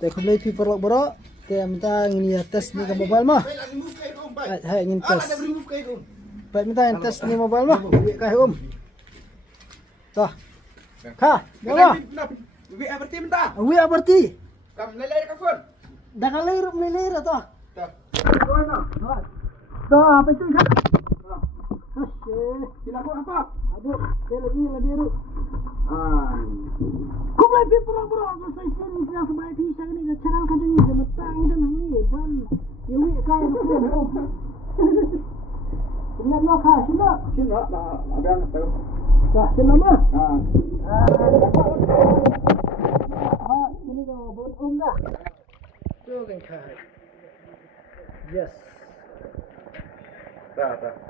Teh kulay pi perok bro. Teh minta ini ya tes ni ke mobile mah. Hai ingin tes. Baik minta yang tes ni mobile mah. Kah Toh. Kah, bawa. Wi berarti. Kam lelai ka phone. Dah kalai toh. Tak. Toh apa itu kah? Sila ko apa? Aduh, saya lagi biru. Ah. Kau lagi pulang bro, aku saya sini siang sebaik pisah ni, jangan kau jangan semetang itu nanti, ban, yang ni kaya tu. Ingat nak kah, sila. Sila na agan tayo. Dah, sila mah. Ah. Ini kau buat dah. Tu kan kah. Yes. Tak.